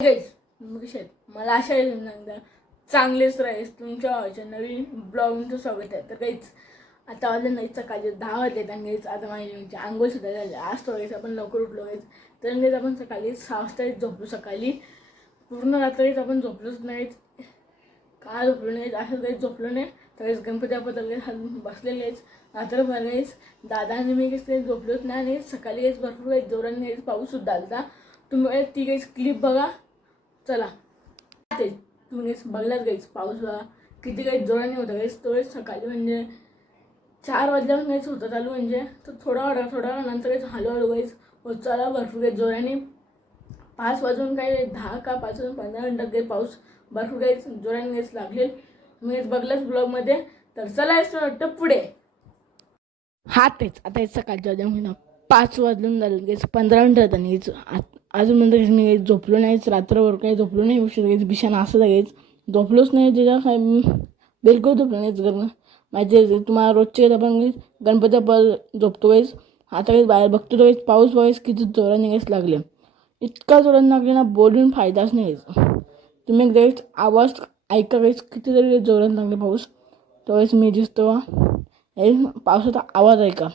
मला अशा आहे एकदा चांगलेच राहील. तुमच्या माझ्या नवीन ब्लॉगचं स्वागत आहे. तर काहीच आता माझ्या नाही सकाळचे दहा वाजले आणि आता माझी म्हणजे आंघोळ सुद्धा झाली. आज थोडेच आपण लवकर उठलो गाईच तर आपण सकाळी सहा वाजता झोपलो सकाळी. पूर्ण रात्रीच आपण झोपलोच नाहीत का झोपलो नाही? असं काही झोपलो नाही. तर गणपती आपण बसलेले आहेच रात्रभर नाहीच दादा आणि मी काही झोपलोच नाही आणि सकाळी गाईच भरपूर काही जोराने गाईच पाऊस सुद्धा आला तुम्ही ती गाईच क्लिप बघा. चला. तेच तुम्ही गाईच बघलाच गाईस पाऊस किती काही जोराने होता गाईस तो सकाळी म्हणजे चार वाजल्यावर गाईच होतं चालू म्हणजे तर थोडा वेळा थोडा वेळा नंतर गाईच हळूहळू गाईच होत भरपूर काही जोराने. पाच वाजून काही दहा का पाच वाजून पंधरा मिनटात काही पाऊस भरपूर गाईस जोराने काहीच लागेल. मी बघलंच ब्लॉगमध्ये तर चला वाटतं पुढे. हा तेच आता सकाळच्या वाजता पाच वाजून झालं काहीच पंधरा मिनटं आणि नाही अजून नंतर मी काही झोपलो नाहीच रात्रभर काही झोपलो नाही उशीर काहीच बिछाना असं काहीच झोपलोच नाही त्याच्या काय बिलकुल झोपलो नाहीच करणं माझे तुम्हाला रोजचे आपण गणपती आपण झोपतो वेळेस आता काही बाहेर बघतो तो पाऊस पाऊस किती जोरात निघायच लागले. इतका जोरात लागले ना बोलून फायदाच नाही तुम्ही एकदा आवाज ऐका वेळेस कितीतरी जोरात लागले पाऊस. त्यावेळेस मी दिसतो हे पावसाचा आवाज ऐका.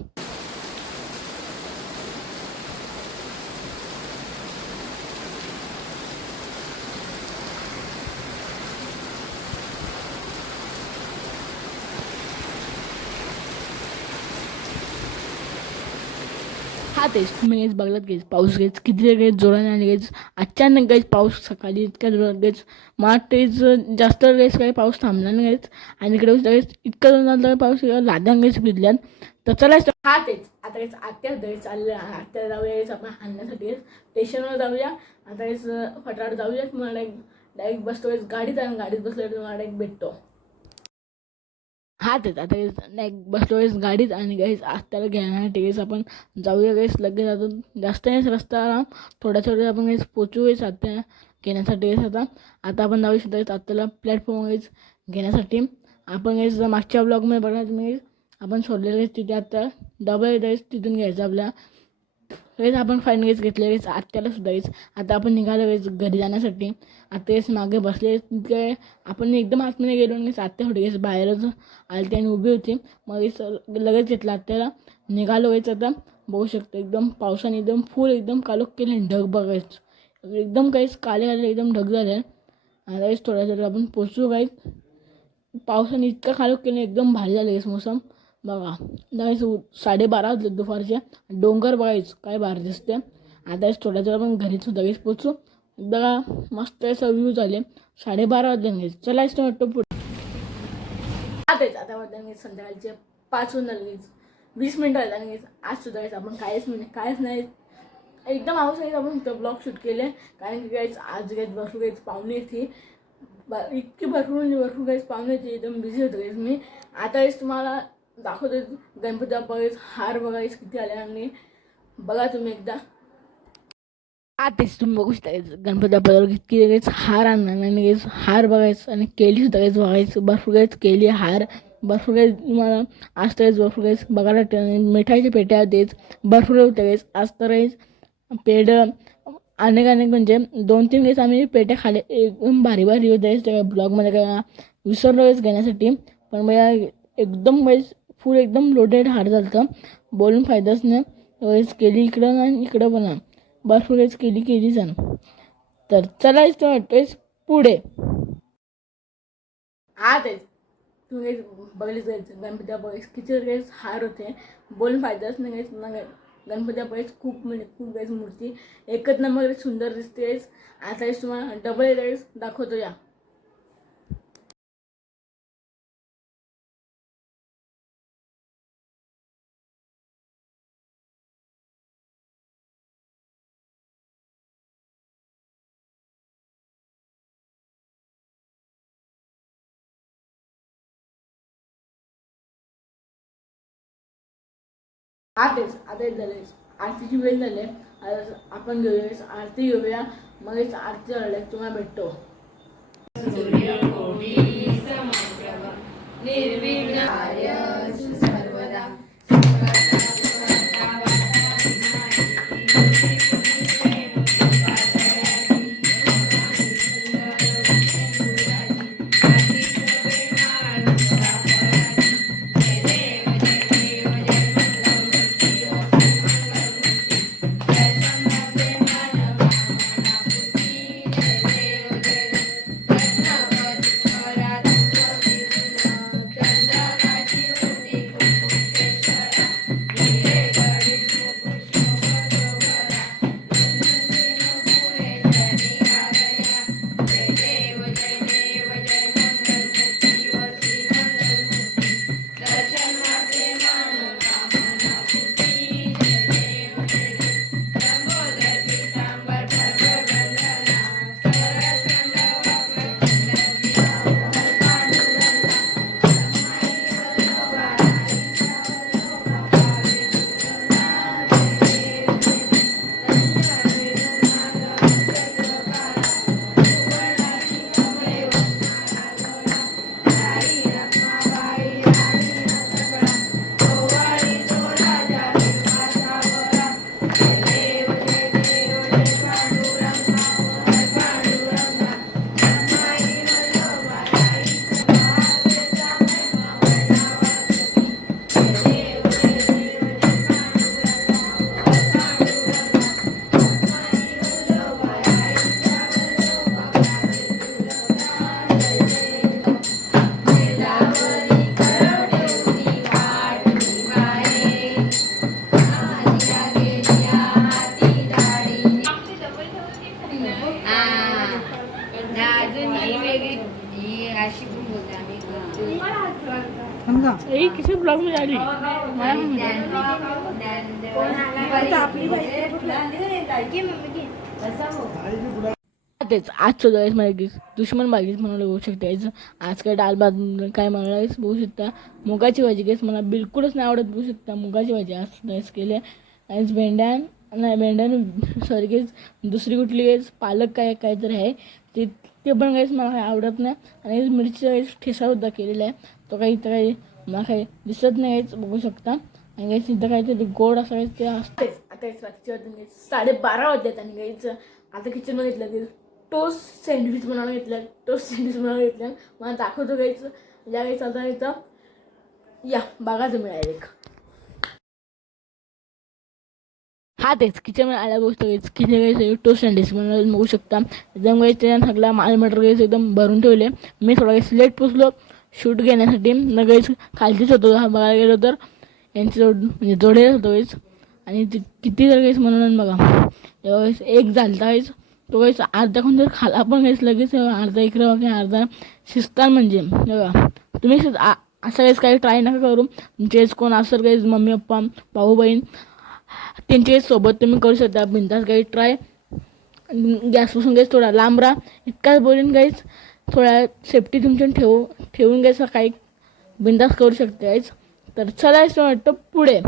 हा तेच तुम्ही काहीच बघलात काहीच पाऊस घ्यायच किती काही जोराने आले काहीच अचानक काहीच पाऊस सकाळी इतक्या जोरात काहीच मला तेच जास्त वेळेस काही पाऊस थांबला नाही काहीच आणि इकडे लगेच इतका जोरात आला पाऊस लाद्या काहीच भिजल्यान तर चला हा तेच. आता काहीच आत्या तरी चाललं आत्या जाऊया आपण आणण्यासाठी स्टेशनवर जाऊया. आता हेच फटाफट जाऊया तुम्हाला डायरेक्ट डायरेक्ट बसतो गाडीत आणि गाडीत बसल्यावर तुम्हाला डायरेक्ट भेटतो. हात आहेत आता नाही बसलो वेळेस गाडीत आणि गाईस आत्याला घेण्यासाठी गाईस आपण. जाऊया गाईस लगेच आता जास्त नाहीच रस्ता आराम. थोड्या थोड्या आपण गाईस पोचू गाईस आत्या घेण्यासाठी गाईस आता. आता आपण जाऊ शकतो आत्याला प्लॅटफॉर्म गाईस घेण्यासाठी. आपण गाईस मागच्या ब्लॉगमध्ये बघा तुम्ही आपण सोडलेलं तिथे आत्ता डबल गाईस तिथून घ्यायचं आपल्या लगेच आपण फाईन गाईस घेतले गाईस आत्याला सुद्धा गाईस आता आपण निघालो गाईस घरी जाण्यासाठी. आता गाईस मागे बसले तिथे आपण एकदम आतमध्ये गेलो आणि आत्या थोडी गाईस बाहेरच आलती आणि उभी होती. मग लगेच घेतलं आत्याला. निघालो वेळेस आता बघू शकतो एकदम पावसाने एकदम फुल एकदम कालोख केले ढग बघायचं एकदम काहीच काले झाले एकदम ढग झाले. आता गाईस थोड्या आपण पोचू गाईस पावसाने इतका कालोख केलं एकदम भारी झालं गाईस मोसम. बघा जायचं साडेबारा वाजले दुपारच्या डोंगर बघायचं काय भारी दिसते आता थोड्या थोड्या आपण घरी सुद्धा लगेच पोचू बघा मस्त असं व्ह्यू झाले. साडेबारा वाजले चला चलायचं वाटतं पुढे. आताच आता वाजता संध्याकाळचे पाच होऊन वीस मिनटं झाले आणि आज सुद्धा आपण काहीच म्हणजे काहीच नाही. एकदम आवश्यक आपण ब्लॉग शूट केले. कारण की काहीच आज काहीच भरपूर काहीच पाहुणे येते इतकी भरपूर म्हणजे भरपूर काहीच पाहुणे येते एकदम बिझी होतो काहीच मी. आता तुम्हाला दाखवते गणपती बाप्पाच हार बघायच किती आले आणि बघा तुम्ही एकदा. आतेच तुम्ही बघू शकता गणपती किती काहीच हार आणणार आणि लगेच हार बघायचं आणि केली सुद्धा काहीच बघायचं. भरपूर काहीच केली हार भरपूर काही तुम्हाला आज तर भरपूर काहीच बघायला भेटते मिठाईच्या पेट्या देत भरपूर होते काहीच आज तर काहीच पेड अनेक अनेक म्हणजे दोन तीन वेळेस आम्ही पेट्या खाले एकदम भारी भारी होते त्या ब्लॉगमध्ये काय विसरलो वेळेस घेण्यासाठी. पण मला एकदम वेळेस फूल एकदम लोडेड हार झालं बोलून फायदाच नाही. वेळेस केली इकडं ना इकडं बना भरपूर वेळेस केली केली जाण. तर चलायचं वाटतोय पुढे. हा तेच हेच बघलीच जायचं गणपती बाप्पा किती वेळेस हार होते. बोलून फायदाच नाही काहीच ना गणपती बाप्पा खूप म्हणजे खूप गायस मूर्ती. एकच नंबर सुंदर दिसते आता तुम्हाला डबल रेस दाखवतो या. आतेच आता झाले आरतीची वेळ झाली आता आपण घेऊया आरती घेऊया. मग आरती झाल्या तुम्हाला भेटतो. निर्विघ्न. अजून ब्लॉगमध्ये आली? दुश्मन मागीच म्हणाला होऊ शकते. आज काय डाल भात काय म्हणायच बघू शकता. मुगाची भाजी केस मला बिलकुलच नाही आवडत बघू शकता. मुगाची भाजी आज जायच केली आज भेंड्या नाही मेंढ्यानं सॉरी गेस दुसरी कुठली गेस पालक काय काय तर आहे. ते ते पण काहीच मला काही आवडत नाही. आणि मिरची गाईस ठेसासुद्धा केलेला आहे. तो काही इथं काही मला काही दिसत नाही काहीच बघू शकता. आणि काही इथं काहीतरी गोड असं काही ते असतेच आता एक साडेबारा वाजल्यात आणि काहीच आता किचनमध्ये घेतलं की टोस्ट सँडविच बनवायला घेतलं टोस्ट सँडविच बनवायला घेतलं. मला दाखवतो काहीच या काही आता इथं या बघा तुम्ही डायरेक्ट हा तेच किचनमध्ये आल्या गोष्ट काहीच किचन घ्यायचं टोस्ट अँड डिश म्हणून बघू शकता. एकदम काही त्याच्यात सगळा माल मटर काहीच एकदम भरून ठेवले. मी थोडा काही लेट पोचलो शूट घेण्यासाठी. न खालचीच खालतीच होतो. हा बघायला गेलो तर यांची जोड म्हणजे जोडे होतो काहीच आणि ते किती जर काहीच म्हणून बघा. तेव्हा एक झालता काहीच तो काहीच अर्धा कोण जर खाला पण घ्यायचं लगेच. अर्धा इकडे बघा अर्धा शिस्तान म्हणजे. बघा. तुम्ही आ- असं काहीच काही ट्राय नका करू. जेच कोण असेल काहीच मम्मी पप्पा भाऊ बहीण. त्यांच्यासोबत तुम्ही करू शकता. बिंदास काही ट्राय गॅसपासून काहीच थोडा लांब राहा. इतकाच बोलून काहीच थोडा सेफ्टी तुमच्या ठेवू ठेवून घ्यायचं काही बिंदास करू शकते काहीच तर चला असं वाटतं पुढे.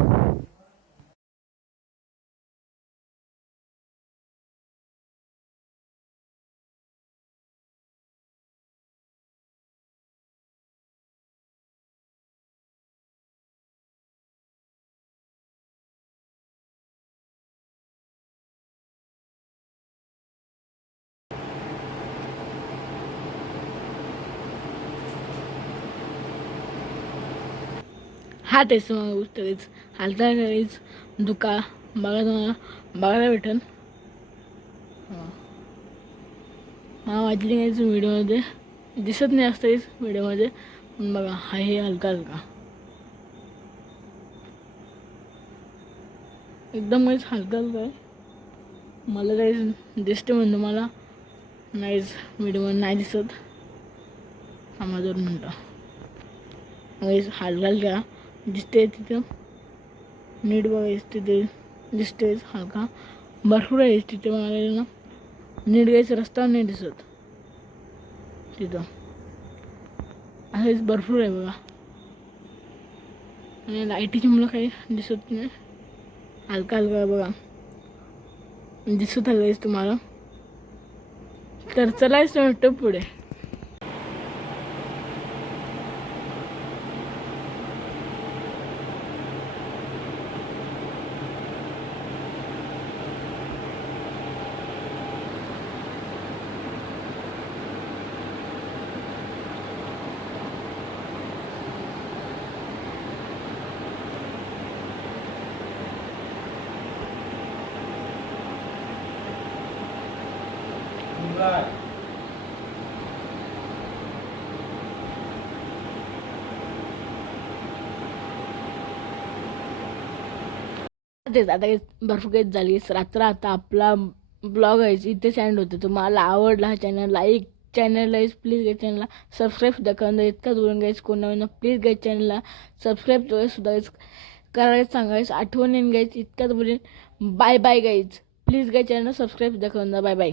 हा तेच तुम्हाला गोष्ट काहीच हालता दुका बघा तुम्हाला. बघायला भेटन. हां. हा नाहीच व्हिडिओमध्ये. दिसत नाही असतंच व्हिडिओमध्ये. पण बघा हा हे हलका हलका एकदम काहीच हलका हलका आहे मला काहीच दिसते म्हणतो तुम्हाला. नाहीच व्हिडिओमध्ये नाही दिसत. थांबा दोन मिनटं. काहीच हलका हलका दिसते तिथं नीट बघायचं तिथे दिसतेच हलका. भरपूर आहे तिथे मला ना नीट गायचं रस्ता नाही दिसत. तिथं. असंच भरपूर आहे बघा. आणि लाईटीची मुलं काही दिसत नाही. हलका हलका बघा. दिसत आलं तुम्हाला. तर चलायचं वाटतं पुढे. तेच आता काही भरपूर काही झाली. रात्र आता आपला ब्लॉग आहे इथे सँड होते. तुम्हाला आवडला हा चॅनल लाईक चॅनलला प्लीज गाईज चॅनलला सबस्क्राईब सुद्धा करून द्या इतकाच बोलून गाईज कोण नवीन प्लीज गाईज चॅनलला सबस्क्राईब सुद्धा करायचं सांगायचं आठवण येईन गाईज इतकाच बोलेन. Bye bye guys please guys चॅनलला सबस्क्राईब सुद्धा करून द्या. Bye bye